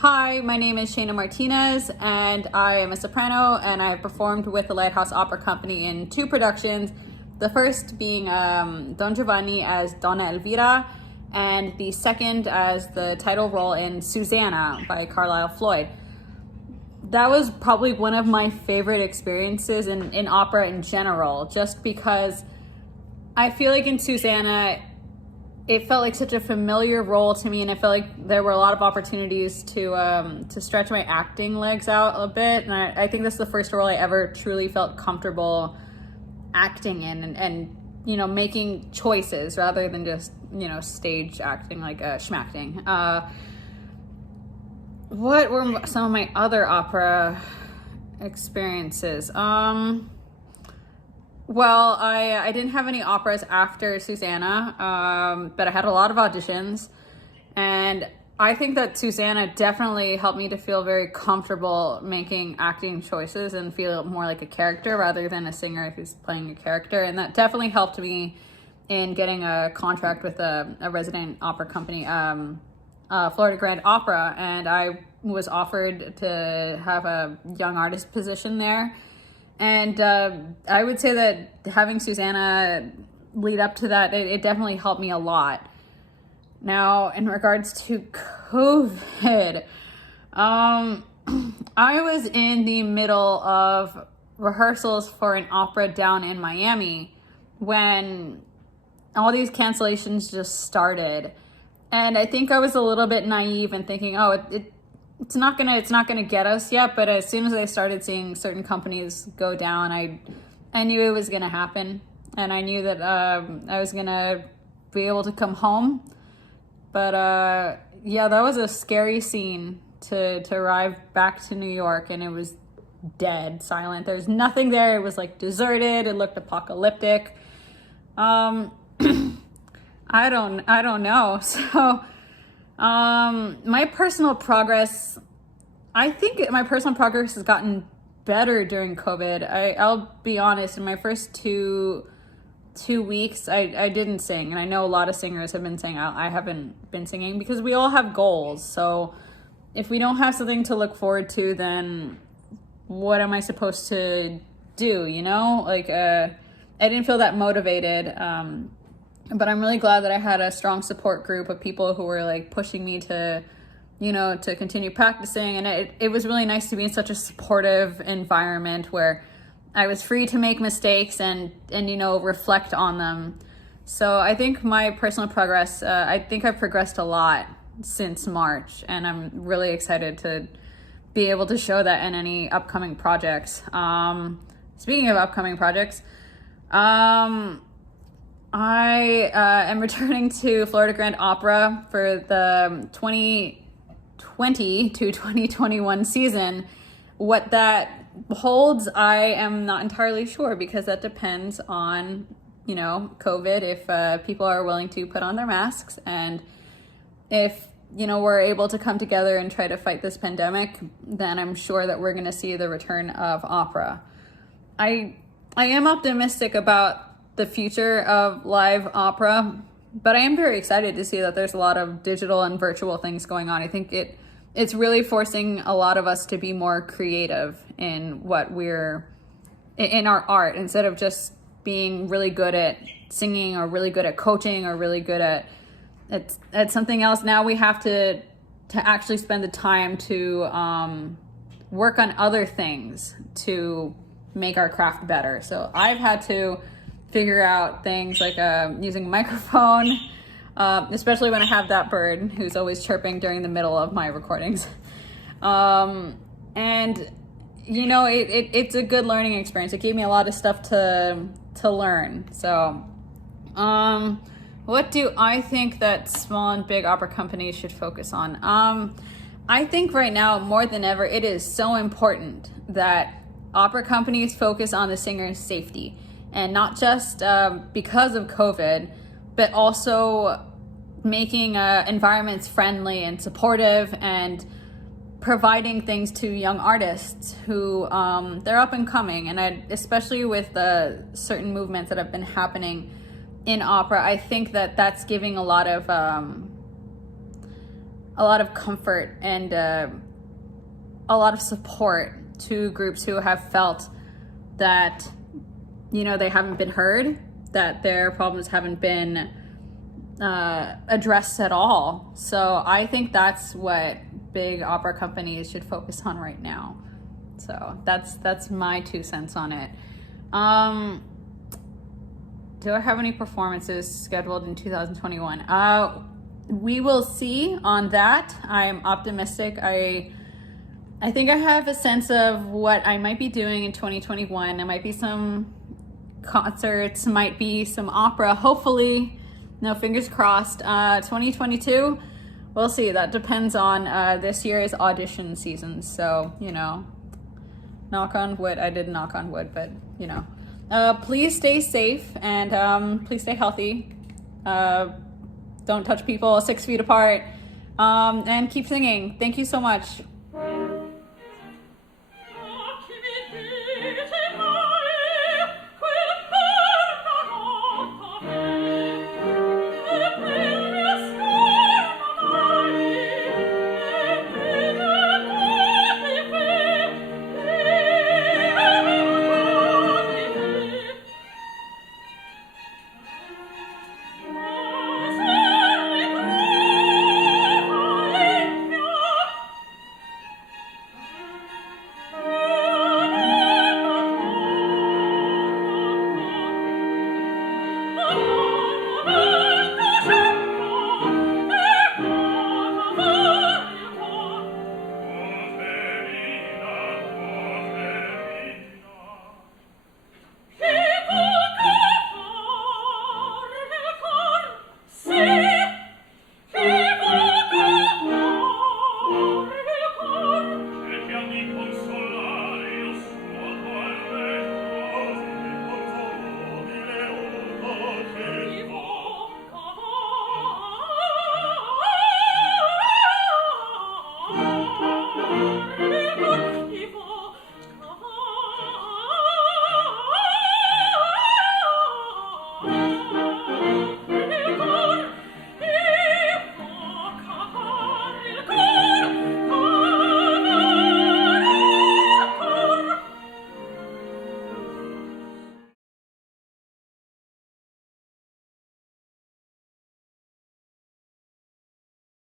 Hi, my name is Shaina Martinez, and I am a soprano, and I have performed with the Lighthouse Opera Company in 2 productions. The first being Don Giovanni as Donna Elvira, and the second as the title role in Susanna by Carlisle Floyd. That was probably one of my favorite experiences in opera in general, just because I feel like in Susanna, it felt like such a familiar role to me, and I felt like there were a lot of opportunities to stretch my acting legs out a bit. And I think this is the first role I ever truly felt comfortable acting in and making choices rather than just stage acting like schmacting. What were some of my other opera experiences? Well, I didn't have any operas after Susanna, but I had a lot of auditions, and I think that Susanna definitely helped me to feel very comfortable making acting choices and feel more like a character rather than a singer who's playing a character, and that definitely helped me in getting a contract with a resident opera company, Florida Grand Opera, and I was offered to have a young artist position there. And I would say that having Susanna lead up to that, it definitely helped me a lot. Now, in regards to COVID, I was in the middle of rehearsals for an opera down in Miami when all these cancellations just started. And I think I was a little bit naive and thinking, it's not gonna get us yet, but as soon as I started seeing certain companies go down, I knew it was gonna happen, and I knew that I was gonna be able to come home. But yeah, that was a scary scene to arrive back to New York, and it was dead silent. There's nothing there. It was like deserted. It looked apocalyptic. I don't know. So. My personal progress, I think my personal progress has gotten better during COVID. I'll be honest, in my first two weeks, I didn't sing. And I know a lot of singers have been saying I haven't been singing because we all have goals. So if we don't have something to look forward to, then what am I supposed to do? I didn't feel that motivated. But I'm really glad that I had a strong support group of people who were like pushing me to continue practicing. And it was really nice to be in such a supportive environment where I was free to make mistakes and reflect on them. So I think my personal progress, I think I've progressed a lot since March, and I'm really excited to be able to show that in any upcoming projects. Speaking of upcoming projects, I am returning to Florida Grand Opera for the 2020 to 2021 season. What that holds, I am not entirely sure because that depends on, COVID, if people are willing to put on their masks, and if, we're able to come together and try to fight this pandemic, then I'm sure that we're going to see the return of opera. I am optimistic about the future of live opera, but I am very excited to see that there's a lot of digital and virtual things going on. I think it's really forcing a lot of us to be more creative in what we're in our art, instead of just being really good at singing or really good at coaching or really good at something else. Now we have to actually spend the time to work on other things to make our craft better. So I've had to figure out things like using a microphone, especially when I have that bird who's always chirping during the middle of my recordings. And it's a good learning experience. It gave me a lot of stuff to learn. So what do I think that small and big opera companies should focus on? I think right now more than ever it is so important that opera companies focus on the singer's safety. And not just because of COVID, but also making environments friendly and supportive, and providing things to young artists who they're up and coming. And especially with the certain movements that have been happening in opera, I think that that's giving a lot of a lot of comfort and a lot of support to groups who have felt that, you know, they haven't been heard, that their problems haven't been addressed at all. So I think that's what big opera companies should focus on right now. So that's my 2 cents on it. Do I have any performances scheduled in 2021? We will see on that. I'm optimistic. I think I have a sense of what I might be doing in 2021. There might be some concerts, might be some opera, hopefully. No, fingers crossed. 2022, we'll see. That depends on this year's audition season. So, you know, knock on wood. I did knock on wood, but, you know. Please stay safe and please stay healthy. Don't touch people 6 feet apart. And keep singing. Thank you so much.